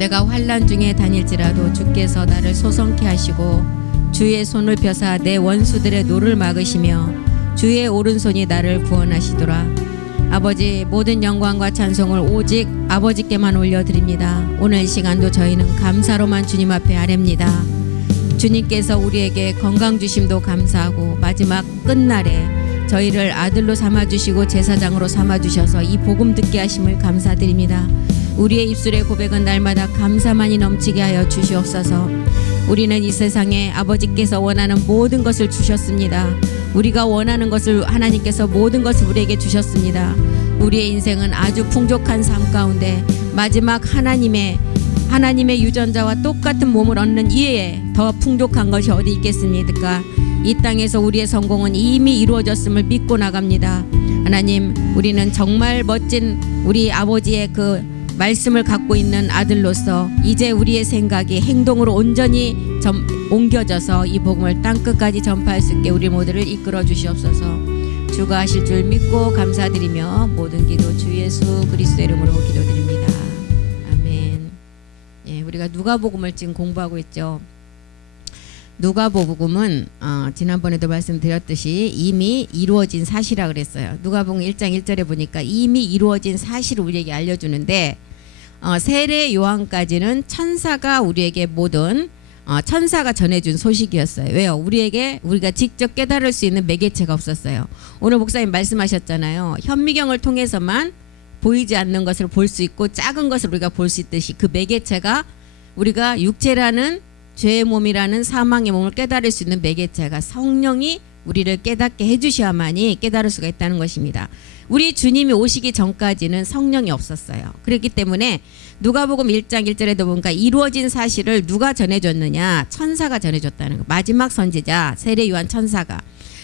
내가 환난 중에 다닐지라도 주께서 나를 소성케 하시고 주의 손을 펴사 내 원수들의 노를 막으시며 주의 오른손이 나를 구원하시도다. 아버지, 모든 영광과 찬송을 오직 아버지께만 올려드립니다. 오늘 이 시간도 저희는 감사로만 주님 앞에 아뢰입니다. 주님께서 우리에게 건강 주심도 감사하고 마지막 끝날에 저희를 아들로 삼아주시고 제사장으로 삼아주셔서 이 복음 듣게 하심을 감사드립니다. 우리의 입술의 고백은 날마다 감사만이 넘치게 하여 주시옵소서. 우리는 이 세상에 아버지께서 원하는 모든 것을 주셨습니다. 우리가 원하는 것을 하나님께서 모든 것을 우리에게 주셨습니다. 우리의 인생은 아주 풍족한 삶 가운데 마지막 하나님의 유전자와 똑같은 몸을 얻는 이외에 더 풍족한 것이 어디 있겠습니까? 이 땅에서 우리의 성공은 이미 이루어졌음을 믿고 나갑니다. 하나님, 우리는 정말 멋진 우리 아버지의 그 말씀을 갖고 있는 아들로서 이제 우리의 생각이 행동으로 온전히 옮겨져서 이 복음을 땅끝까지 전파할 수 있게 우리 모두를 이끌어 주시옵소서. 주가 하실 줄 믿고 감사드리며 모든 기도 주 예수 그리스도의 이름으로 기도드립니다. 아멘. 예, 우리가 누가복음을 지금 공부하고 있죠. 누가복음은 지난번에도 말씀드렸듯이 이미 이루어진 사실이라 그랬어요. 누가복음 1장 1절에 보니까 이미 이루어진 사실을 우리에게 알려주는데 세례 요한까지는 천사가 우리에게 모든 천사가 전해준 소식이었어요. 왜요? 우리가 직접 깨달을 수 있는 매개체가 없었어요. 오늘 목사님 말씀하셨잖아요. 현미경을 통해서만 보이지 않는 것을 볼 수 있고 작은 것을 우리가 볼 수 있듯이 그 매개체가 우리가 육체라는 죄의 몸이라는 사망의 몸을 깨달을 수 있는 매개체가 성령이 우리를 깨닫게 해주셔야만이 깨달을 수가 있다는 것입니다. 우리 주님이 오시기 전까지는 성령이 없었어요. 그렇기 때문에 누가복음 1장 1절에도 보니까 이루어진 사실을 누가 전해줬느냐? 천사가 전해줬다는 거. 마지막 선지자 세례 요한 천사가.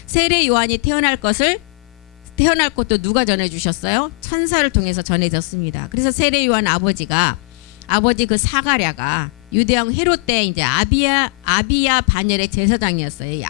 세례 요한이 태어날 것도 누가 전해주셨어요? 천사를 통해서 전해졌습니다. 그래서 세례 요한 아버지 그 사가랴가 유대왕 헤롯 때 이제 아비야 반열의 제사장이었어요.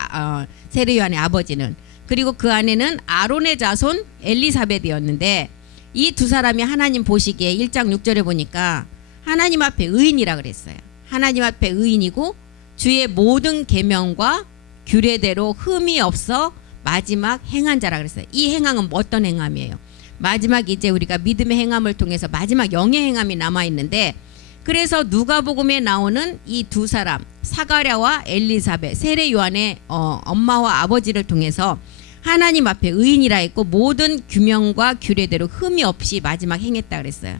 세례 요한의 아버지는. 그리고 그 안에는 아론의 자손 엘리사벳이었는데 이 두 사람이 하나님 보시기에 1장 6절에 보니까 하나님 앞에 의인이라 그랬어요. 하나님 앞에 의인이고 주의 모든 계명과 규례대로 흠이 없어 마지막 행한 자라 그랬어요. 이 행함은 어떤 행함이에요? 마지막 이제 우리가 믿음의 행함을 통해서 마지막 영의 행함이 남아있는데 그래서 누가복음에 나오는 이 두 사람 사가랴와 엘리사벳 세례 요한의 엄마와 아버지를 통해서 하나님 앞에 의인이라 했고 모든 규명과 규례대로 흠이 없이 마지막 행했다 그랬어요.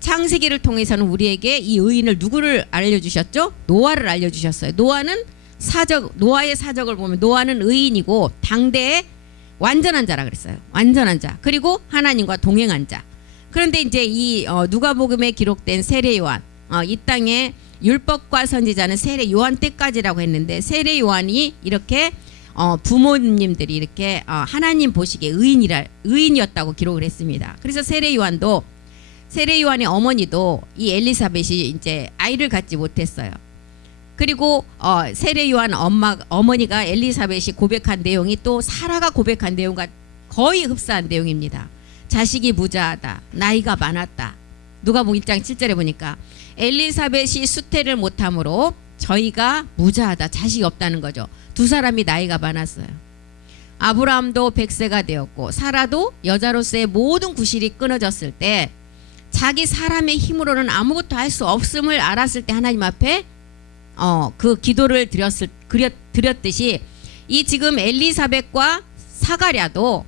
창세기를 통해서는 우리에게 이 의인을 누구를 알려주셨죠? 노아를 알려주셨어요. 노아의 사적을 보면 노아는 의인이고 당대의 완전한 자라 그랬어요. 완전한 자. 그리고 하나님과 동행한 자. 그런데 이제 이 누가복음에 기록된 세례 요한 이 땅에 율법과 선지자는 세례 요한 때까지라고 했는데 세례 요한이 이렇게 부모님들이 이렇게 하나님 보시기에 의인이었다고 기록을 했습니다. 그래서 세례 요한의 어머니도 이 엘리사벳이 이제 아이를 갖지 못했어요. 그리고 세례 요한 어머니가 엘리사벳이 고백한 내용이 또 사라가 고백한 내용과 거의 흡사한 내용입니다. 자식이 무자하다, 나이가 많았다. 누가복음 1장 7절에 보니까 엘리사벳이 수태를 못함으로 저희가 무자하다, 자식이 없다는 거죠. 두 사람이 나이가 많았어요. 아브라함도 100세가 되었고 사라도 여자로서의 모든 구실이 끊어졌을 때 자기 사람의 힘으로는 아무것도 할 수 없음을 알았을 때 하나님 앞에 그 기도를 드렸듯이 이 지금 엘리사벳과 사가랴도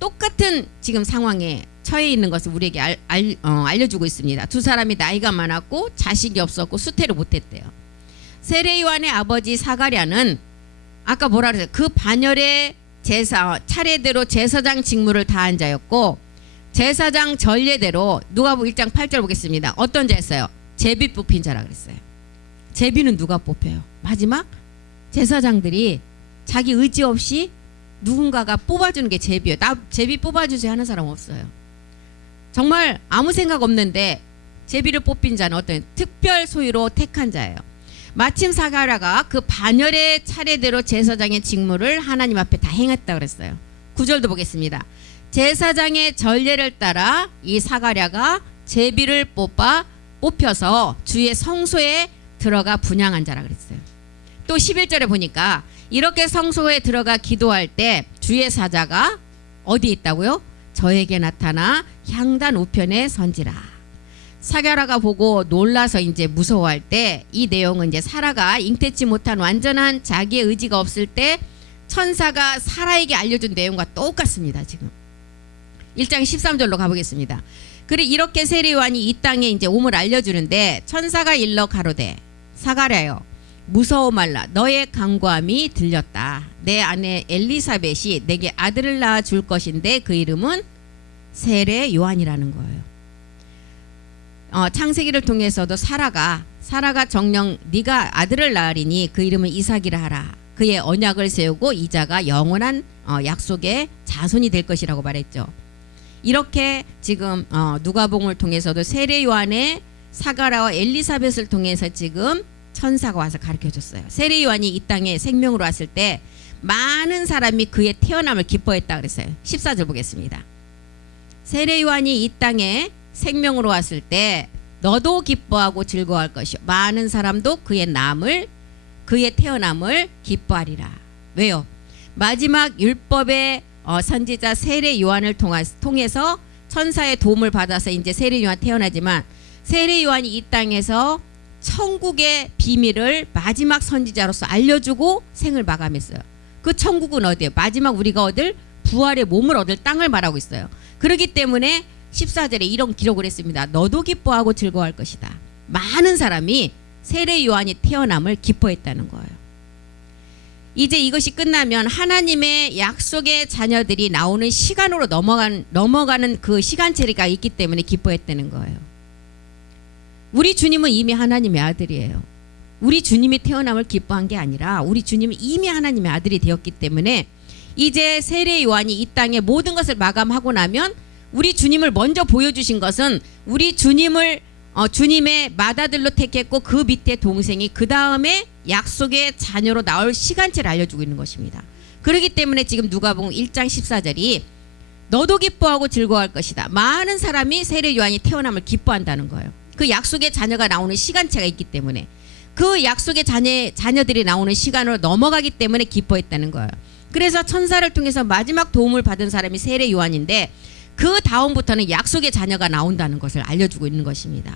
똑같은 지금 상황에 처해 있는 것을 우리에게 알려주고 있습니다. 두 사람이 나이가 많았고 자식이 없었고 수태를 못했대요. 세례 요한의 아버지 사가랴는 아까 뭐라 그랬어요? 그 반열의 차례대로 제사장 직무를 다한 자였고 제사장 전례대로 누가복음 1장 8절 보겠습니다. 어떤 자였어요? 제비 뽑힌 자라 그랬어요. 제비는 누가 뽑혀요? 마지막 제사장들이 자기 의지 없이 누군가가 뽑아주는 게 제비예요. 나 제비 뽑아주세요 하는 사람 없어요. 정말 아무 생각 없는데 제비를 뽑힌 자는 어떤 특별 소유로 택한 자예요. 마침 사가랴가 그 반열의 차례대로 제사장의 직무를 하나님 앞에 다 행했다 그랬어요. 9절도 보겠습니다. 제사장의 전례를 따라 이 사가랴가 제비를 뽑아 뽑혀서 주의 성소에 들어가 분향한 자라 그랬어요. 또 11절에 보니까 이렇게 성소에 들어가 기도할 때 주의 사자가 어디 있다고요? 저에게 나타나 향단 우편에 선지라. 사라가 보고 놀라서 이제 무서워할 때, 이 내용은 이제 사라가 잉태치 못한 완전한 자기의 의지가 없을 때 천사가 사라에게 알려준 내용과 똑같습니다. 지금 1장 13절로 가보겠습니다. 그래 이렇게 세례 요한이 이 땅에 이제 옴을 알려주는데 천사가 일러 가로되 사가랴여 무서워 말라 너의 간구함이 들렸다. 내 아내 엘리사벳이 내게 아들을 낳아 줄 것인데 그 이름은 세례 요한이라는 거예요. 창세기를 통해서도 사라가 정령 네가 아들을 낳으리니 그 이름은 이삭이라 하라. 그의 언약을 세우고 이자가 영원한 약속의 자손이 될 것이라고 말했죠. 이렇게 지금 누가복음을 통해서도 세례 요한의 사가랴와 엘리사벳을 통해서 지금 천사가 와서 가르쳐줬어요. 세례 요한이 이 땅에 생명으로 왔을 때 많은 사람이 그의 태어남을 기뻐했다 그랬어요. 14절 보겠습니다. 세례 요한이 이 땅에 생명으로 왔을 때 너도 기뻐하고 즐거워할 것이요 많은 사람도 그의 태어남을 기뻐하리라. 왜요? 마지막 율법의 선지자 세례 요한을 통해서 천사의 도움을 받아서 이제 세례 요한 태어나지만 세례 요한이 이 땅에서 천국의 비밀을 마지막 선지자로서 알려주고 생을 마감했어요. 그 천국은 어디예요? 마지막 우리가 얻을 부활의 몸을 얻을 땅을 말하고 있어요. 그렇기 때문에 14절에 이런 기록을 했습니다. 너도 기뻐하고 즐거워할 것이다. 많은 사람이 세례 요한이 태어남을 기뻐했다는 거예요. 이제 이것이 끝나면 하나님의 약속의 자녀들이 나오는 시간으로 넘어가는 그 시간체가 있기 때문에 기뻐했다는 거예요. 우리 주님은 이미 하나님의 아들이에요. 우리 주님이 태어남을 기뻐한 게 아니라 우리 주님은 이미 하나님의 아들이 되었기 때문에 이제 세례 요한이 이 땅에 모든 것을 마감하고 나면 우리 주님을 먼저 보여주신 것은 우리 주님을 주님의 맏아들로 택했고 그 밑에 동생이 그 다음에 약속의 자녀로 나올 시간체를 알려주고 있는 것입니다. 그렇기 때문에 지금 누가복음 1장 14절이 너도 기뻐하고 즐거워할 것이다. 많은 사람이 세례 요한이 태어남을 기뻐한다는 거예요. 그 약속의 자녀가 나오는 시간체가 있기 때문에 그 약속의 자녀들이 나오는 시간으로 넘어가기 때문에 기뻐했다는 거예요. 그래서 천사를 통해서 마지막 도움을 받은 사람이 세례 요한인데 그 다음부터는 약속의 자녀가 나온다는 것을 알려주고 있는 것입니다.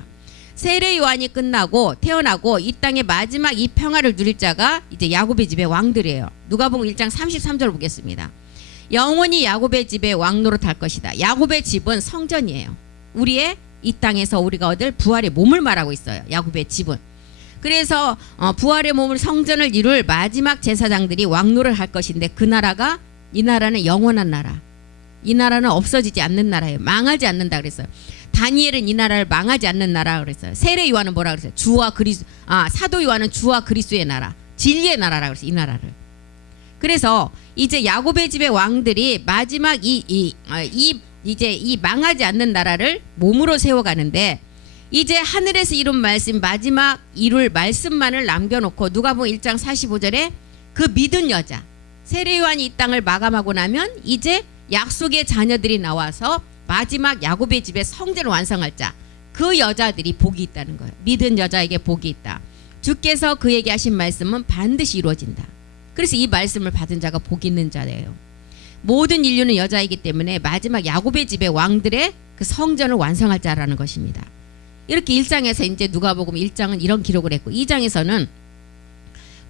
세례 요한이 끝나고 태어나고 이 땅의 마지막 이 평화를 누릴 자가 이제 야곱의 집의 왕들이에요. 누가복음 1장 33절 보겠습니다. 영원히 야곱의 집에 왕노릇할 것이다. 야곱의 집은 성전이에요. 우리의 이 땅에서 우리가 얻을 부활의 몸을 말하고 있어요. 야곱의 집은. 그래서 부활의 몸을 성전을 이룰 마지막 제사장들이 왕노를 할 것인데 그 나라가 이 나라는 영원한 나라. 이 나라는 없어지지 않는 나라예요. 망하지 않는다 그랬어요. 다니엘은 이 나라를 망하지 않는 나라 그랬어요. 세례 요한은 뭐라 그랬어요? 사도 요한은 주와 그리스도의 나라, 진리의 나라라 그랬어요. 이 나라를. 그래서 이제 야곱의 집의 왕들이 마지막 이제 이 망하지 않는 나라를 몸으로 세워가는데 이제 하늘에서 이룬 말씀 마지막 이룰 말씀만을 남겨놓고 누가복음 1장 45절에 그 믿은 여자 세례 요한이 이 땅을 마감하고 나면 이제 약속의 자녀들이 나와서 마지막 야곱의 집에 성전을 완성할 자, 그 여자들이 복이 있다는 거예요. 믿은 여자에게 복이 있다. 주께서 그에게 하신 말씀은 반드시 이루어진다. 그래서 이 말씀을 받은 자가 복 있는 자예요. 모든 인류는 여자이기 때문에 마지막 야곱의 집의 왕들의 그 성전을 완성할 자라는 것입니다. 이렇게 1장에서 이제 누가복음 1장은 이런 기록을 했고 2장에서는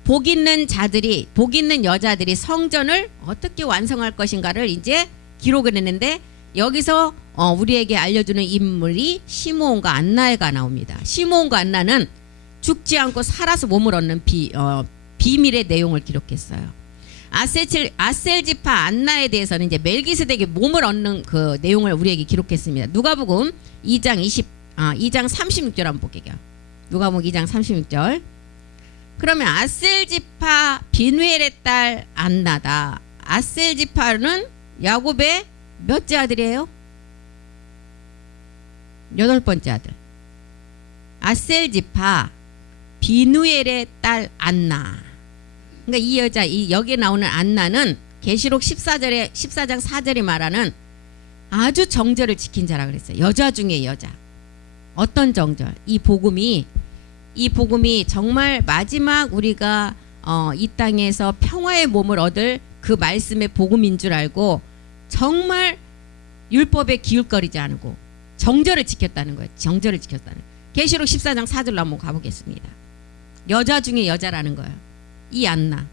복 있는 여자들이 성전을 어떻게 완성할 것인가를 이제 기록을 했는데 여기서 우리에게 알려주는 인물이 시므온과 안나가 나옵니다. 시므온과 안나는 죽지 않고 살아서 몸을 얻는 비밀의 내용을 기록했어요. 아셀지파 안나에 대해서는 이제 멜기세덱의 몸을 얻는 그 내용을 우리에게 기록했습니다. 누가복음 2장 36절 한번 볼게요. 누가복음 2장 36절. 그러면 아셀지파 비누엘의 딸 안나다. 아셀지파는 야곱의 몇째 아들이에요? 8번째 아들. 아셀지파 비누엘의 딸 안나. 그러니까 이 여자, 여기에 나오는 안나는 계시록 14장 4절이 말하는 아주 정절을 지킨 자라 그랬어요. 여자 중에 여자. 어떤 정절? 이 복음이 정말 마지막 우리가 이 땅에서 평화의 몸을 얻을 그 말씀의 복음인 줄 알고 정말 율법에 기울거리지 않고 정절을 지켰다는 거예요. 정절을 지켰다는. 계시록 14장 4절로 한번 가보겠습니다. 여자 중에 여자라는 거예요. 이 안나.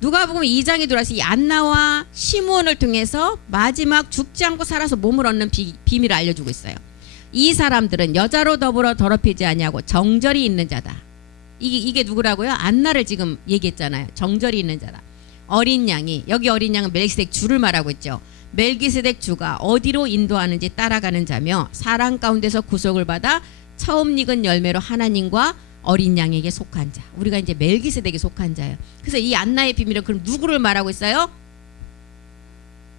누가복음 2장에 들어와서 이 안나와 시므온을 통해서 마지막 죽지 않고 살아서 몸을 얻는 비밀을 알려주고 있어요. 이 사람들은 여자로 더불어 더럽히지 아니하고 정절이 있는 자다. 이게 누구라고요? 안나를 지금 얘기했잖아요. 정절이 있는 자다. 어린 양이, 여기 어린 양은 멜기세덱 주를 말하고 있죠. 멜기세덱 주가 어디로 인도하는지 따라가는 자며 사랑 가운데서 구속을 받아 처음 익은 열매로 하나님과 어린 양에게 속한 자. 우리가 이제 멜기세덱에 속한 자예요. 그래서 이 안나의 비밀은 그럼 누구를 말하고 있어요?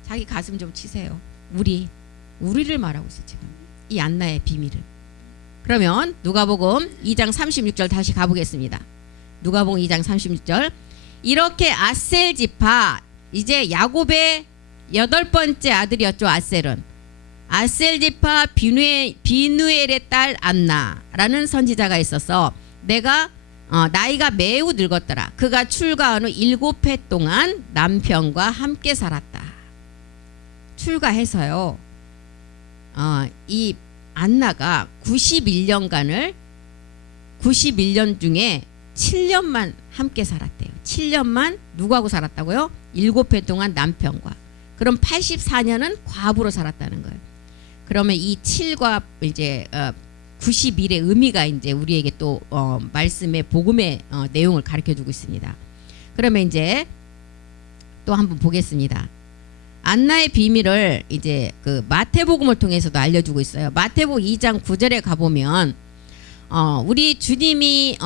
자기 가슴 좀 치세요. 우리를 말하고 있어요. 지금 이 안나의 비밀을. 그러면 누가복음 2장 36절 다시 가보겠습니다. 누가복음 2장 36절. 이렇게 아셀 지파, 이제 야곱의 8번째 아들이었죠. 아셀은. 아셀 지파 비누엘의 딸 안나라는 선지자가 있어서 내가 나이가 매우 늙었더라. 그가 출가한 후 7해 동안 남편과 함께 살았다. 출가해서요. 이 안나가 91년 중에 7년만 함께 살았대요. 7년만 누구하고 살았다고요? 7해 동안 남편과. 그럼 84년은 과부로 살았다는 거예요. 그러면 이 7과 이제 91의 의미가 이제 우리에게 또 말씀의 복음의 내용을 가르쳐 주고 있습니다. 그러면 이제 또 한번 보겠습니다. 안나의 비밀을 이제 그 마태복음을 통해서도 알려주고 있어요. 마태복음 2장 9절에 가보면 우리 주님이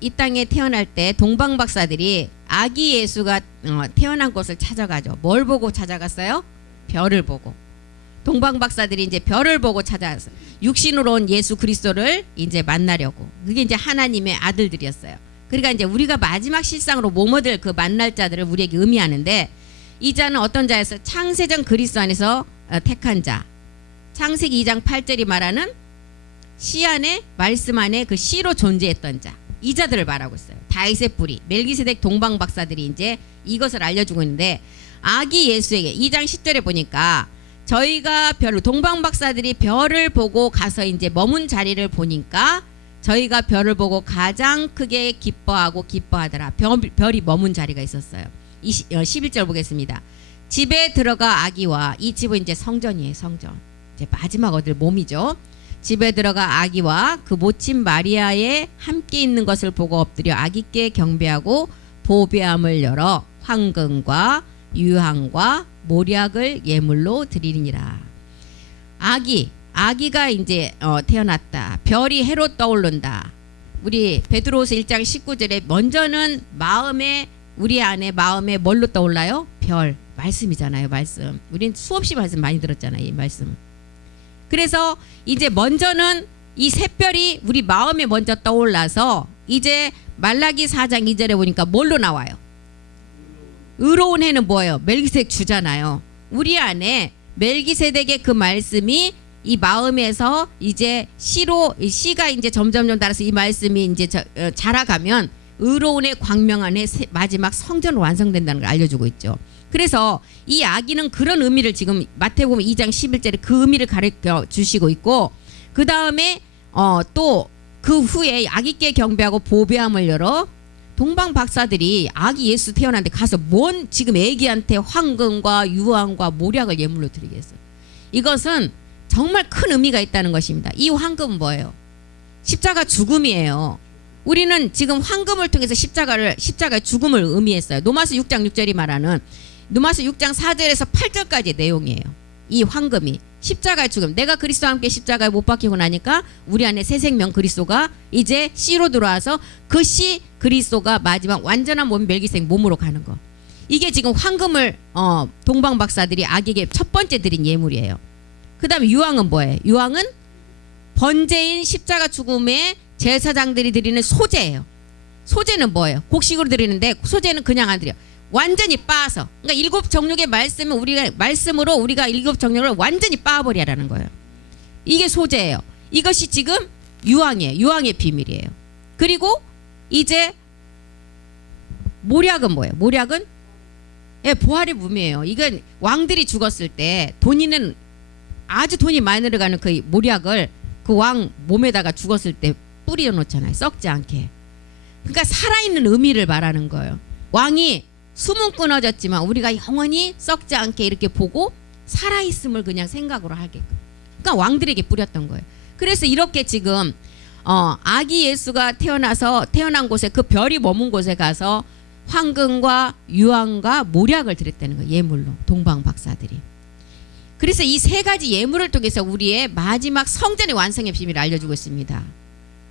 이 땅에 태어날 때 동방 박사들이 아기 예수가 태어난 곳을 찾아가죠. 뭘 보고 찾아갔어요? 별을 보고. 동방 박사들이 이제 별을 보고 찾아갔어요. 육신으로 온 예수 그리스도를 이제 만나려고. 그게 이제 하나님의 아들들이었어요. 그러니까 이제 우리가 마지막 실상으로 몸 얻을 그 만날 자들을 우리에게 의미하는데, 이 자는 어떤 자였어요? 창세전 그리스도 안에서 택한 자. 창세기 2장 8절이 말하는 씨 안에, 말씀 안에 그 씨로 존재했던 자. 이 자들을 말하고 있어요. 다윗의 뿌리, 멜기세덱 동방 박사들이 이제 이것을 알려주고 있는데, 아기 예수에게 2장 10절에 보니까 저희가 동방 박사들이 별을 보고 가서 이제 머문 자리를 보니까 저희가 별을 보고 가장 크게 기뻐하더라. 별이 머문 자리가 있었어요. 11절 보겠습니다. 집에 들어가 아기와, 이 집은 이제 성전이에요. 성전. 이제 마지막 얻을 몸이죠. 집에 들어가 아기와 그 모친 마리아에 함께 있는 것을 보고 엎드려 아기께 경배하고 보배함을 열어 황금과 유향과 모략을 예물로 드리니라. 아기가 이제 태어났다. 별이 해로 떠오른다. 우리 베드로후서 1장 19절에 먼저는 우리 안에 마음에 뭘로 떠올라요? 별. 말씀이잖아요. 말씀. 우린 수없이 말씀 많이 들었잖아요. 이 말씀. 그래서 이제 먼저는 이 샛별이 우리 마음에 먼저 떠올라서 이제 말라기 4장 2절에 보니까 뭘로 나와요? 의로운 해는 뭐예요? 멜기세덱 주잖아요. 우리 안에 멜기세덱의 그 말씀이 이 마음에서 이제 씨가 이제 점점 따라서 이 말씀이 이제 자라가면 의로운 해 광명한 해 마지막 성전으로 완성된다는 걸 알려주고 있죠. 그래서 이 아기는 그런 의미를 지금 마태복음 2장 11절에 그 의미를 가르쳐 주시고 있고, 그 다음에 또 그 후에 아기께 경배하고 보배함을 열어 동방 박사들이 아기 예수 태어났는데 가서 뭔 지금 애기한테 황금과 유황과 모략을 예물로 드리겠어요. 이것은 정말 큰 의미가 있다는 것입니다. 이 황금은 뭐예요? 십자가 죽음이에요. 우리는 지금 황금을 통해서 십자가의 죽음을 의미했어요. 노마서 6장 6절이 말하는, 노마서 6장 4절에서 8절까지의 내용이에요. 이 황금이 십자가의 죽음, 내가 그리스도와 함께 십자가에 못 박히고 나니까 우리 안에 새 생명 그리스도가 이제 씨로 들어와서 그 씨 그리스도가 마지막 완전한 몸 멜기세덱 몸으로 가는 거. 이게 지금 황금을 동방 박사들이 아기에게 첫 번째 드린 예물이에요. 그 다음에 유황은 뭐예요? 유황은 번제인 십자가 죽음의 제사장들이 드리는 소제예요. 소제는 뭐예요? 곡식으로 드리는데 소제는 그냥 안 드려. 완전히 빻아서. 그러니까 일곱 정육의 말씀으로 우리가 일곱 정육을 완전히 빻아버리라는 거예요. 이게 소제예요. 이것이 지금 유황이에요. 유황의 비밀이에요. 그리고 이제 모략은 뭐예요? 모략은 예, 보활의 몸이에요. 이건 왕들이 죽었을 때 돈이는 아주 돈이 많이 들어가는 그 모략을 그 왕 몸에다가 죽었을 때 뿌려 놓잖아요. 썩지 않게. 그러니까 살아있는 의미를 말하는 거예요. 왕이 숨은 끊어졌지만 우리가 영원히 썩지 않게 이렇게 보고 살아있음을 그냥 생각으로 하게끔. 그러니까 왕들에게 뿌렸던 거예요. 그래서 이렇게 지금 아기 예수가 태어난 곳에 그 별이 머문 곳에 가서 황금과 유황과 모략을 드렸다는 거예요. 예물로 동방 박사들이. 그래서 이 세 가지 예물을 통해서 우리의 마지막 성전의 완성의 비밀을 알려주고 있습니다.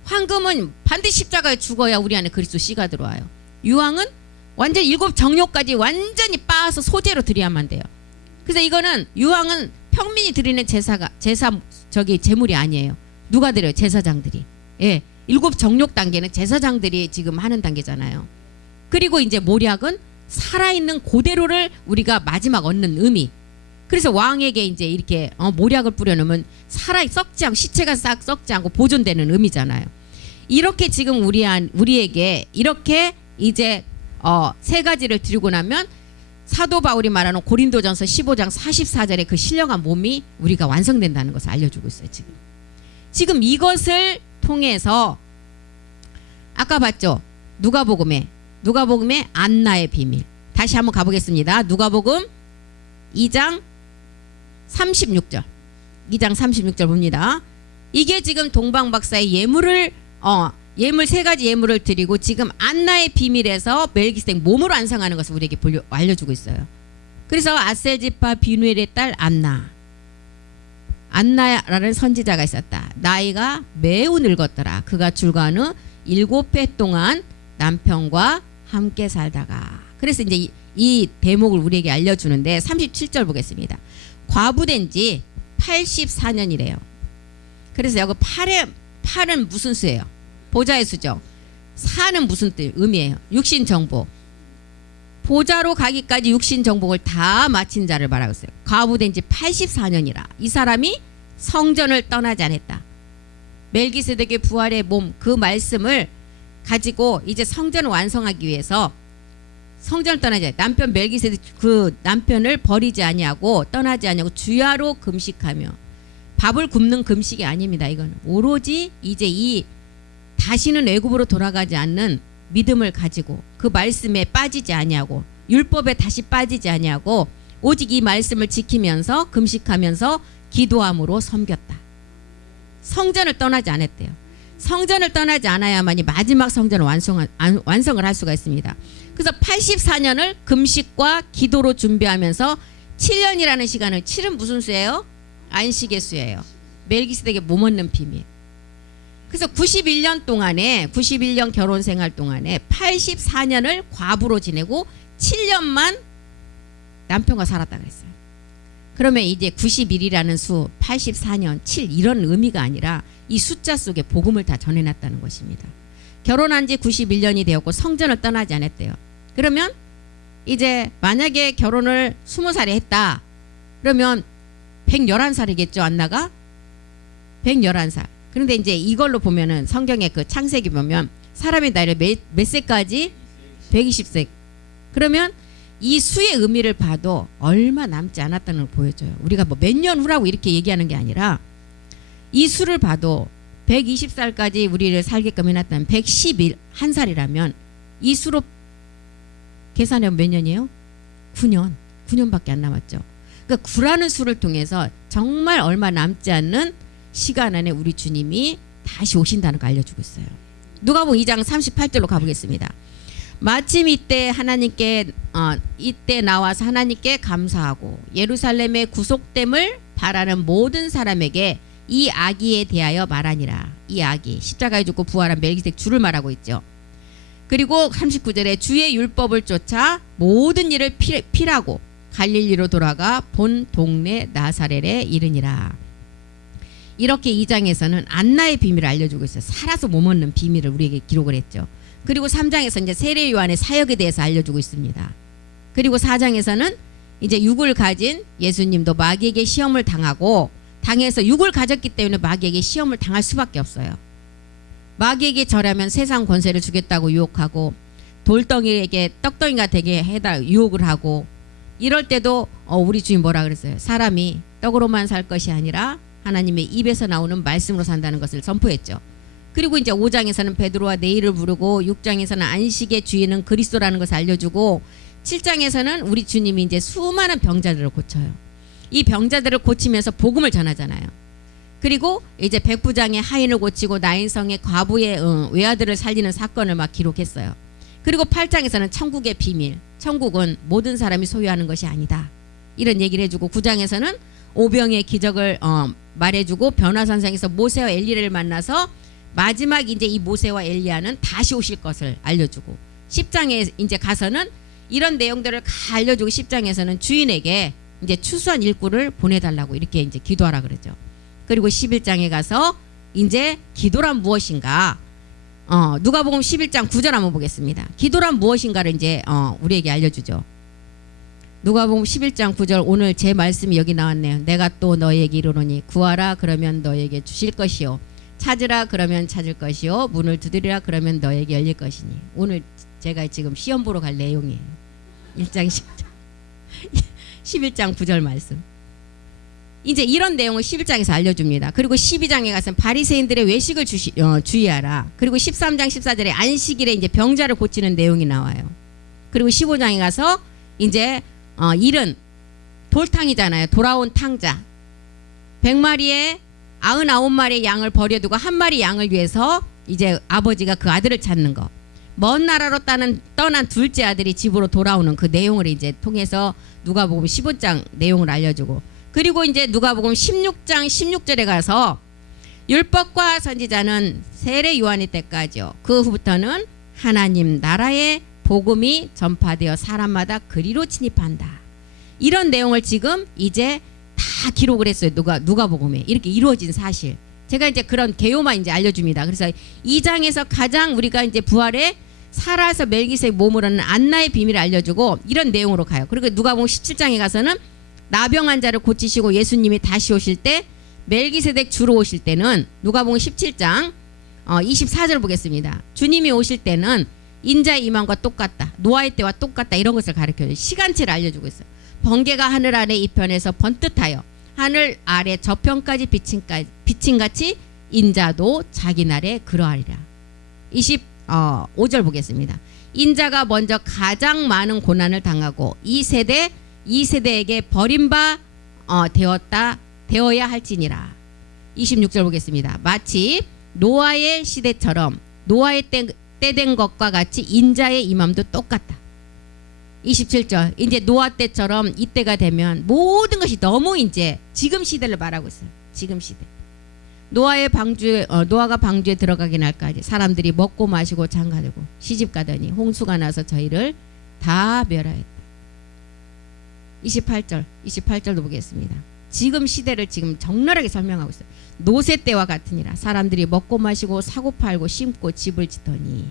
황금은 반드시 십자가에 죽어야 우리 안에 그리스도 씨가 들어와요. 유황은 완전 7 정욕까지 완전히 빻아서 소재로 드려야만 돼요. 그래서 이거는 유황은 평민이 드리는 제물이 아니에요. 누가 드려요? 제사장들이. 예, 7 정욕 단계는 제사장들이 지금 하는 단계잖아요. 그리고 이제 모략은 살아있는 그대로를 우리가 마지막 얻는 의미. 그래서 왕에게 이제 이렇게 모략을 뿌려놓으면 썩지 않고 시체가 싹 썩지 않고 보존되는 의미잖아요. 이렇게 지금 우리에게 이렇게 이제 세 가지를 드리고 나면 사도 바울이 말하는 고린도전서 15장 44절의 그 신령한 몸이 우리가 완성된다는 것을 알려주고 있어요. 지금 이것을 통해서 아까 봤죠? 누가복음의 안나의 비밀. 다시 한번 가보겠습니다. 누가복음 2장 36절. 2장 36절 봅니다. 이게 지금 동방박사의 예물 세 가지 예물을 드리고 지금 안나의 비밀에서 멜기세덱 몸을 완성하는 것을 우리에게 알려주고 있어요. 그래서 아셀지파 비누엘의 딸 안나라는 선지자가 있었다. 나이가 매우 늙었더라. 그가 출가한 후 7해 동안 남편과 함께 살다가. 그래서 이제 이 대목을 우리에게 알려주는데 37절 보겠습니다. 과부된 지 84년이래요. 그래서 여기 8은 무슨 수예요? 보좌의 수죠. 4는 무슨 의미예요? 육신정복. 보좌로 가기까지 육신정복을 다 마친 자를 말하고 있어요. 과부된 지 84년이라. 이 사람이 성전을 떠나지 않았다. 멜기세덱의 부활의 몸, 그 말씀을 가지고 이제 성전을 완성하기 위해서 성전을 떠나지 않았다. 남편 멜기세덱 그 남편을 버리지 아니하고 떠나지 아니하고 주야로 금식하며. 밥을 굶는 금식이 아닙니다. 이건 오로지 이제 이 다시는 애굽으로 돌아가지 않는 믿음을 가지고 그 말씀에 빠지지 아니하고 율법에 다시 빠지지 아니하고 오직 이 말씀을 지키면서 금식하면서 기도함으로 섬겼다. 성전을 떠나지 않았대요. 성전을 떠나지 않아야만이 마지막 성전을 완성을 할 수가 있습니다. 그래서 84년을 금식과 기도로 준비하면서 7년이라는 시간을 7은 무슨 수예요? 안식의 수예요. 멜기세덱의 몸 얻는 비밀. 그래서 91년 결혼 생활 동안에 84년을 과부로 지내고 7년만 남편과 살았다 그랬어요. 그러면 이제 91이라는 수, 84년, 7 이런 의미가 아니라 이 숫자 속에 복음을 다 전해놨다는 것입니다. 결혼한 지 91년이 되었고 성전을 떠나지 않았대요. 그러면 이제 만약에 결혼을 20살에 했다. 그러면 111살이겠죠, 안나가? 111살. 그런데 이제 이걸로 보면은 성경의 그 창세기 보면 사람의 나이를 몇 세까지? 120세. 그러면 이 수의 의미를 봐도 얼마 남지 않았다는 걸 보여줘요. 우리가 뭐 몇 년 후라고 이렇게 얘기하는 게 아니라 이 수를 봐도 120살까지 우리를 살게끔 해놨다면 111살이라면 이 수로 계산하면 몇 년이에요? 9년. 9년밖에 안 남았죠. 그러니까 9라는 수를 통해서 정말 얼마 남지 않는 시간 안에 우리 주님이 다시 오신다는 걸 알려주고 있어요. 누가복음 2장 38절로 가보겠습니다. 마침 이때 나와서 하나님께 감사하고 예루살렘의 구속됨을 바라는 모든 사람에게 이 아기에 대하여 말하니라. 이 아기 십자가에 죽고 부활한 멜기세덱 주를 말하고 있죠. 그리고 39절에 주의 율법을 쫓아 모든 일을 필하고 갈릴리로 돌아가 본 동네 나사렛에 이르니라. 이렇게 2장에서는 안나의 비밀을 알려주고 있어요. 살아서 몸 얻는 비밀을 우리에게 기록을 했죠. 그리고 3장에서 이제 세례 요한의 사역에 대해서 알려주고 있습니다. 그리고 4장에서는 이제 육을 가진 예수님도 마귀에게 시험을 당해서 육을 가졌기 때문에 마귀에게 시험을 당할 수밖에 없어요. 마귀에게 절하면 세상 권세를 주겠다고 유혹하고 돌덩이에게 떡덩이가 되게 해다 유혹을 하고 이럴 때도 우리 주님 뭐라 그랬어요? 사람이 떡으로만 살 것이 아니라 하나님의 입에서 나오는 말씀으로 산다는 것을 선포했죠. 그리고 이제 5장에서는 베드로와 네일을 부르고 6장에서는 안식의 주인은 그리스도라는 것을 알려주고 7장에서는 우리 주님이 이제 수많은 병자들을 고쳐요. 이 병자들을 고치면서 복음을 전하잖아요. 그리고 이제 백부장의 하인을 고치고 나인성의 과부의 외아들을 살리는 사건을 막 기록했어요. 그리고 8장에서는 천국의 비밀, 천국은 모든 사람이 소유하는 것이 아니다, 이런 얘기를 해주고 9장에서는 오병의 기적을 말해주고 변화산상에서 모세와 엘리야를 만나서 마지막 이제 이 모세와 엘리야는 다시 오실 것을 알려주고 10장에 이제 가서는 이런 내용들을 다 알려주고 10장에서는 주인에게 이제 추수한 일꾼을 보내달라고 이렇게 이제 기도하라 그러죠. 그리고 11장에 가서 이제 기도란 무엇인가, 누가복음 11장 9절 한번 보겠습니다. 기도란 무엇인가를 이제 우리에게 알려주죠. 누가복음 11장 9절, 오늘 제 말씀이 여기 나왔네요. 내가 또 너에게 이르노니 구하라 그러면 너에게 주실 것이요 찾으라 그러면 찾을 것이요 문을 두드리라 그러면 너에게 열릴 것이니. 오늘 제가 지금 시험 보러 갈 내용이에요. 1장 11장 9절 말씀. 이제 이런 내용을 11장에서 알려줍니다. 그리고 12장에 가서는 바리새인들의 외식을 주의하라. 그리고 13장 14절에 안식일에 이제 병자를 고치는 내용이 나와요. 그리고 15장에 가서 이제 일은 돌탕이잖아요. 돌아온 탕자. 100마리에 99마리의 양을 버려두고 한 마리 양을 위해서 이제 아버지가 그 아들을 찾는 거. 먼 나라로 떠난 둘째 아들이 집으로 돌아오는 그 내용을 이제 통해서 누가복음 15장 내용을 알려주고, 그리고 이제 누가복음 16장 16절에 가서 율법과 선지자는 세례 요한의 때까지요. 그 후부터는 하나님 나라의 복음이 전파되어 사람마다 그리로 침입한다. 이런 내용을 지금 이제 다 기록을 했어요. 누가복음에 이렇게 이루어진 사실. 제가 이제 그런 개요만 이제 알려줍니다. 그래서 2장에서 가장 우리가 이제 부활에 살아서 멜기세덱 몸으로 하는 안나의 비밀을 알려주고 이런 내용으로 가요. 그리고 누가복음 17장에 가서는 나병 환자를 고치시고 예수님이 다시 오실 때 멜기세덱 주로 오실 때는 누가복음 17장 24절 보겠습니다. 주님이 오실 때는 인자의 임함과 똑같다, 노아의 때와 똑같다, 이런 것을 가르쳐요. 시간체를 알려주고 있어요. 번개가 하늘 아래 이편에서 번듯하여 하늘 아래 저편까지 비친같이 인자도 자기 날에 그러하리라. 25절 보겠습니다. 인자가 먼저 가장 많은 고난을 당하고 이 세대에게 버림바 되어야 할지니라. 26절 보겠습니다. 마치 노아의 시대처럼 노아의 때 된 것과 같이 인자의 임함도 똑같다. 27절, 이제 노아 때처럼 이때가 되면 모든 것이 너무 이제 지금 시대를 말하고 있어요. 지금 시대. 노아가 방주에 들어가기 날까지 사람들이 먹고 마시고 장가들고 시집가더니 홍수가 나서 저희를 다 멸하였다. 28절도 보겠습니다. 지금 시대를 지금 적나라하게 설명하고 있어요. 노새 때와 같으니라. 사람들이 먹고 마시고 사고 팔고 심고 집을 짓더니.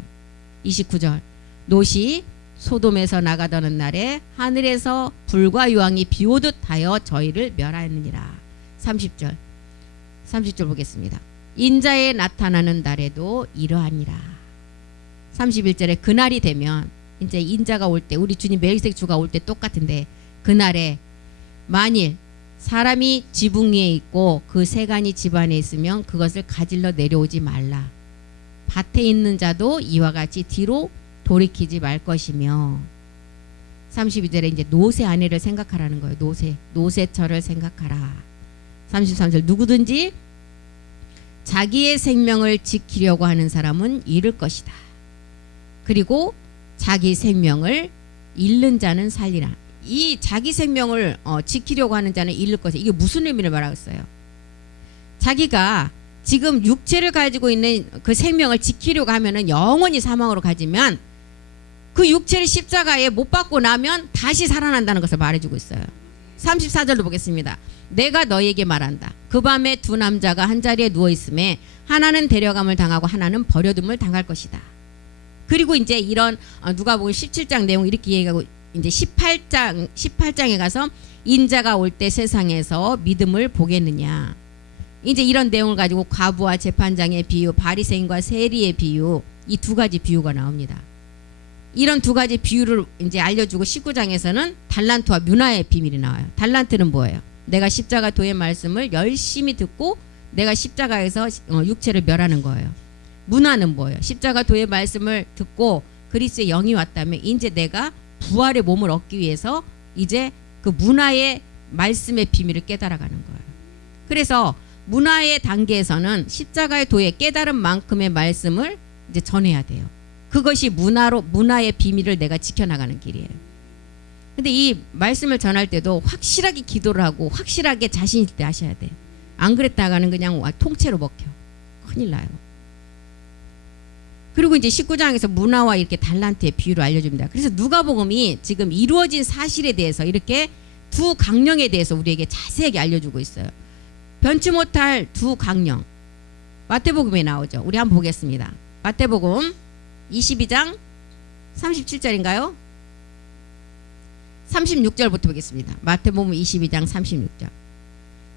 29절, 롯이 소돔에서 나가던 날에 하늘에서 불과 유황이 비오듯 하여 저희를 멸하였느니라. 30절 보겠습니다. 인자에 나타나는 날에도 이러하니라. 31절에 그날이 되면 이제 인자가 올 때, 우리 주님 멜기세덱 주가 올 때 똑같은데, 그날에 만일 사람이 지붕 위에 있고 그 세간이 집안에 있으면 그것을 가질러 내려오지 말라. 밭에 있는 자도 이와 같이 뒤로 돌이키지 말 것이며. 32절에 이제 노새 아내를 생각하라는 거예요. 노새처를 생각하라. 33절, 누구든지 자기의 생명을 지키려고 하는 사람은 잃을 것이다. 그리고 자기 생명을 잃는 자는 살리라. 이 자기 생명을 지키려고 하는 자는 잃을 것이다. 이게 무슨 의미를 말하고 있어요? 자기가 지금 육체를 가지고 있는 그 생명을 지키려고 하면은 영원히 사망으로 가지만, 그 육체를 십자가에 못 박고 나면 다시 살아난다는 것을 말해주고 있어요. 34절로 보겠습니다. 내가 너에게 말한다. 그 밤에 두 남자가 한 자리에 누워 있음에 하나는 데려감을 당하고 하나는 버려둠을 당할 것이다. 그리고 이제 이런 누가복음 17장 내용 이렇게 얘기하고, 이제 18장에 가서 인자가 올 때 세상에서 믿음을 보겠느냐. 이제 이런 내용을 가지고 과부와 재판장의 비유, 바리새인과 세리의 비유, 이 두 가지 비유가 나옵니다. 이런 두 가지 비유를 이제 알려주고 19장에서는 달란트와 뮌나의 비밀이 나와요. 달란트는 뭐예요? 내가 십자가 도의 말씀을 열심히 듣고 내가 십자가에서 육체를 멸하는 거예요. 뮌나는 뭐예요? 십자가 도의 말씀을 듣고 그리스도의 영이 왔다면 이제 내가 부활의 몸을 얻기 위해서 이제 그 뮌나의 말씀의 비밀을 깨달아가는 거예요. 그래서 뮌나의 단계에서는 십자가의 도에 깨달은 만큼의 말씀을 이제 전해야 돼요. 그것이 뮌나의 비밀을 내가 지켜나가는 길이에요. 근데 이 말씀을 전할 때도 확실하게 기도를 하고 확실하게 자신 있을 때 하셔야 돼요. 안 그랬다가는 그냥 통째로 먹혀. 큰일 나요. 그리고 이제 19장에서 뮌나와 이렇게 달란트의 비유를 알려줍니다. 그래서 누가복음이 지금 이루어진 사실에 대해서 이렇게 두 강령에 대해서 우리에게 자세하게 알려주고 있어요. 변치 못할 두 강령. 마태복음에 나오죠. 우리 한번 보겠습니다. 마태복음 22장 37절인가요? 36절부터 보겠습니다. 마태복음 22장 36절.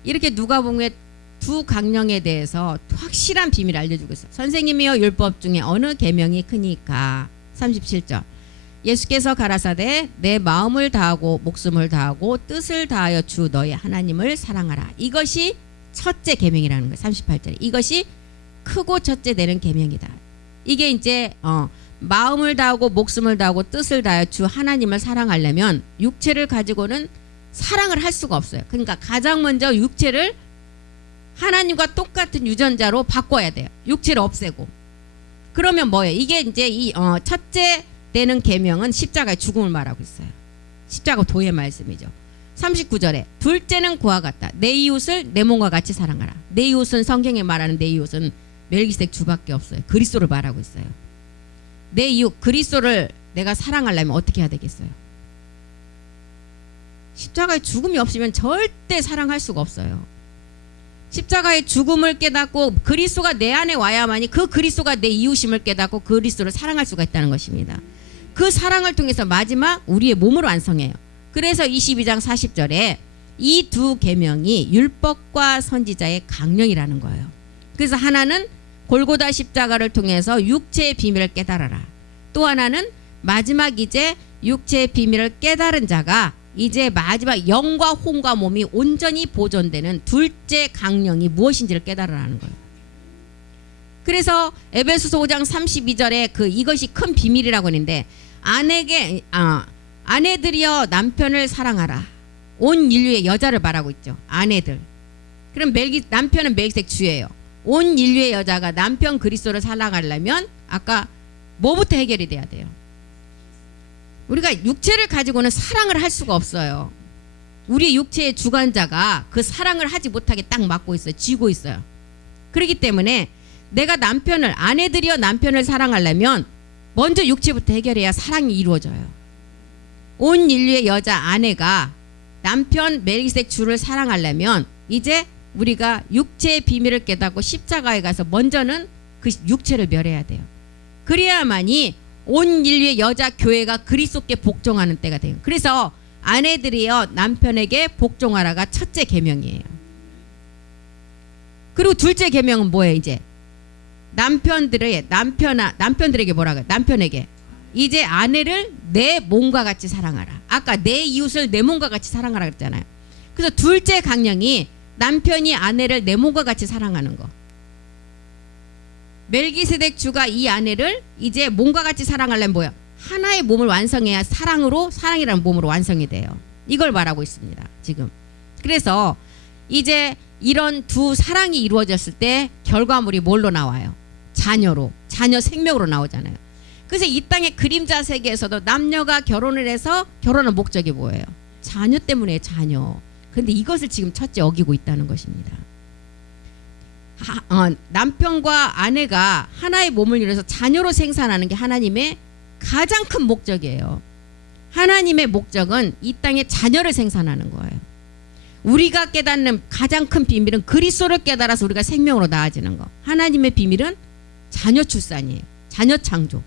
이렇게 누가복음의 두 강령에 대해서 확실한 비밀을 알려주고 있어요. 선생님이여 율법 중에 어느 계명이 크니까. 37절. 예수께서 가라사대 내 마음을 다하고 목숨을 다하고 뜻을 다하여 주 너희 하나님을 사랑하라. 이것이 첫째 계명이라는 거예요. 38절에. 이것이 크고 첫째 되는 계명이다. 이게 이제 마음을 다하고 목숨을 다하고 뜻을 다하여 주 하나님을 사랑하려면 육체를 가지고는 사랑을 할 수가 없어요. 그러니까 가장 먼저 육체를 하나님과 똑같은 유전자로 바꿔야 돼요. 육체를 없애고. 그러면 뭐예요? 이게 이제 이 첫째 되는 계명은 십자가의 죽음을 말하고 있어요. 십자가 도의 말씀이죠. 39절에 둘째는 그와 같다. 내 이웃을 내 몸과 같이 사랑하라. 내 이웃은 성경에 말하는 내 이웃은 멜기세덱 주밖에 없어요. 그리스도를 말하고 있어요. 내 이웃 그리스도를 내가 사랑하려면 어떻게 해야 되겠어요? 십자가의 죽음이 없으면 절대 사랑할 수가 없어요. 십자가의 죽음을 깨닫고 그리스도가 내 안에 와야만이 그 그리스도가 내 이웃임을 깨닫고 그리스도를 사랑할 수가 있다는 것입니다. 그 사랑을 통해서 마지막 우리의 몸을 완성해요. 그래서 22장 40절에 이 두 계명이 율법과 선지자의 강령이라는 거예요. 그래서 하나는 골고다 십자가를 통해서 육체의 비밀을 깨달아라. 또 하나는 마지막 이제 육체의 비밀을 깨달은 자가 이제 마지막 영과 혼과 몸이 온전히 보존되는 둘째 강령이 무엇인지를 깨달으라는 거예요. 그래서 에베소서 5장 32절에 이것이 큰 비밀이라고 하는데 아내들이여 남편을 사랑하라. 온 인류의 여자를 말하고 있죠. 아내들. 그럼 남편은 멜기세덱 주예요. 온 인류의 여자가 남편 그리스도를 사랑하려면 아까 뭐부터 해결이 돼야 돼요? 우리가 육체를 가지고는 사랑을 할 수가 없어요. 우리 육체의 주관자가 그 사랑을 하지 못하게 딱 막고 있어요. 쥐고 있어요. 그렇기 때문에 내가 아내들이여 남편을 사랑하려면 먼저 육체부터 해결해야 사랑이 이루어져요. 온 인류의 여자 아내가 남편 멜기세덱 주를 사랑하려면 이제 우리가 육체의 비밀을 깨닫고 십자가에 가서 먼저는 그 육체를 멸해야 돼요. 그래야만이 온 인류의 여자 교회가 그리스도께 복종하는 때가 돼요. 그래서 아내들이여 남편에게 복종하라가 첫째 계명이에요. 그리고 둘째 계명은 뭐예요? 이제 남편들에게 뭐라고 해요? 남편에게 이제 아내를 내 몸과 같이 사랑하라. 아까 내 이웃을 내 몸과 같이 사랑하라 그랬잖아요. 그래서 둘째 강령이 남편이 아내를 내 몸과 같이 사랑하는 거. 멜기세덱 주가 이 아내를 이제 몸과 같이 사랑하려면 뭐야? 하나의 몸을 완성해야 사랑이라는 몸으로 완성이 돼요. 이걸 말하고 있습니다. 지금. 그래서 이제 이런 두 사랑이 이루어졌을 때 결과물이 뭘로 나와요? 자녀 생명으로 나오잖아요. 그래서 이 땅의 그림자 세계에서도 남녀가 결혼을 해서 결혼의 목적이 뭐예요? 자녀 때문에 자녀. 그런데 이것을 지금 첫째 어기고 있다는 것입니다. 남편과 아내가 하나의 몸을 이뤄서 자녀로 생산하는 게 하나님의 가장 큰 목적이에요. 하나님의 목적은 이 땅에 자녀를 생산하는 거예요. 우리가 깨닫는 가장 큰 비밀은 그리스도를 깨달아서 우리가 생명으로 나아지는 거. 하나님의 비밀은 자녀 출산이에요. 자녀 창조.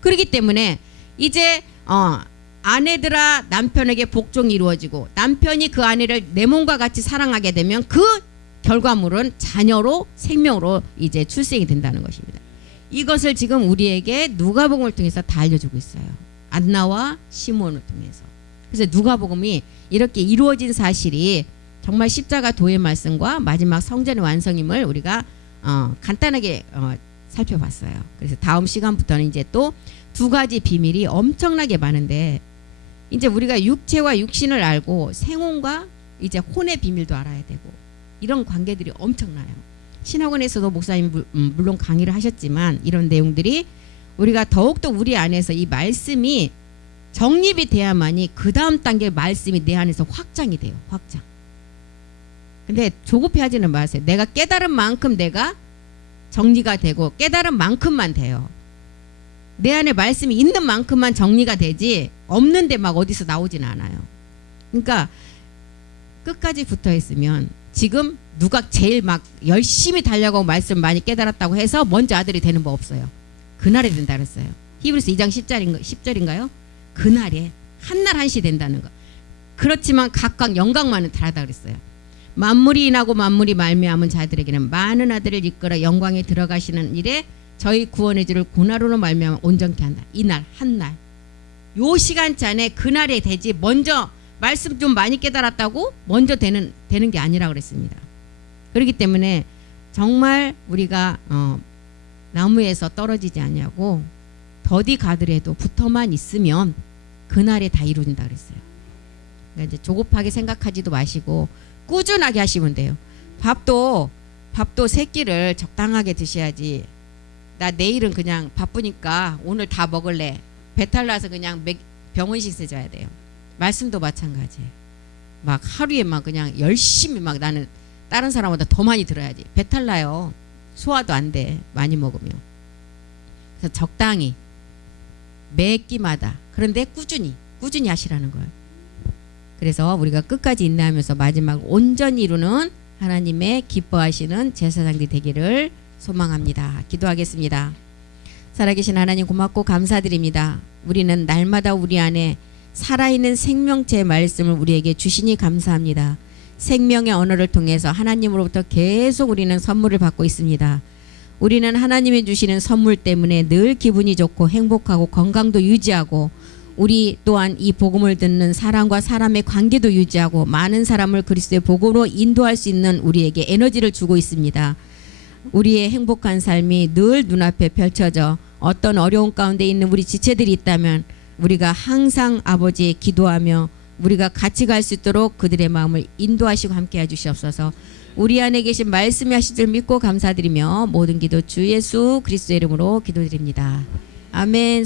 그렇기 때문에 이제 아내들아 남편에게 복종이 이루어지고 남편이 그 아내를 내 몸과 같이 사랑하게 되면 그 결과물은 자녀로 생명으로 이제 출생이 된다는 것입니다. 이것을 지금 우리에게 누가복음을 통해서 다 알려주고 있어요. 안나와 시몬을 통해서. 그래서 누가복음이 이렇게 이루어진 사실이 정말 십자가 도의 말씀과 마지막 성전의 완성임을 우리가 간단하게 살펴봤어요. 그래서 다음 시간부터는 이제 또 두 가지 비밀이 엄청나게 많은데, 이제 우리가 육체와 육신을 알고 생혼과 이제 혼의 비밀도 알아야 되고, 이런 관계들이 엄청나요. 신학원에서도 목사님이 물론 강의를 하셨지만 이런 내용들이 우리가 더욱더 우리 안에서 이 말씀이 정립이 돼야만이 그 다음 단계 말씀이 내 안에서 확장이 돼요. 확장. 근데 조급해하지는 마세요. 내가 깨달은 만큼 내가 정리가 되고 깨달은 만큼만 돼요. 내 안에 말씀이 있는 만큼만 정리가 되지 없는데 막 어디서 나오진 않아요. 그러니까 끝까지 붙어 있으면, 지금 누가 제일 막 열심히 달려가고 말씀 많이 깨달았다고 해서 먼저 아들이 되는 법 없어요. 그날에 된다 그랬어요. 히브리서 2장 10절인가요? 그날에 한날 한시 된다는 거. 그렇지만 각각 영광만은 다르다 그랬어요. 만물이 인하고 만물이 말미암은 자들에게는 많은 아들을 이끌어 영광에 들어가시는 일에 저희 구원의 주를 고난으로 말미암아 온전케 한다. 이날 한날, 요 시간치 안에 그날에 되지 먼저 말씀 좀 많이 깨달았다고 먼저 되는 게 아니라 그랬습니다. 그렇기 때문에 정말 우리가 나무에서 떨어지지 아니하고 더디 가더라도 붙어만 있으면 그날에 다 이루어진다 그랬어요. 그러니까 이제 조급하게 생각하지도 마시고 꾸준하게 하시면 돼요. 밥도 세 끼를 적당하게 드셔야지. 나 내일은 그냥 바쁘니까 오늘 다 먹을래. 배탈 나서 그냥 병원식 세줘야 돼요. 말씀도 마찬가지. 막 하루에 막 그냥 열심히 막 나는 다른 사람보다 더 많이 들어야지. 배탈 나요. 소화도 안 돼. 많이 먹으면. 그래서 적당히 매 끼마다, 그런데 꾸준히 하시라는 거예요. 그래서 우리가 끝까지 인내하면서 마지막 온전히 이루는 하나님의 기뻐하시는 제사장들이 되기를 소망합니다. 기도하겠습니다. 살아계신 하나님 고맙고 감사드립니다. 우리는 날마다 우리 안에 살아있는 생명체의 말씀을 우리에게 주시니 감사합니다. 생명의 언어를 통해서 하나님으로부터 계속 우리는 선물을 받고 있습니다. 우리는 하나님이 주시는 선물 때문에 늘 기분이 좋고 행복하고 건강도 유지하고, 우리 또한 이 복음을 듣는 사람과 사람의 관계도 유지하고 많은 사람을 그리스도의 복음으로 인도할 수 있는 우리에게 에너지를 주고 있습니다. 우리의 행복한 삶이 늘 눈앞에 펼쳐져 어떤 어려운 가운데 있는 우리 지체들이 있다면 우리가 항상 아버지에 기도하며 우리가 같이 갈 수 있도록 그들의 마음을 인도하시고 함께 해주시옵소서. 우리 안에 계신 말씀이 하실 줄 믿고 감사드리며 모든 기도 주 예수 그리스도의 이름으로 기도드립니다. 아멘.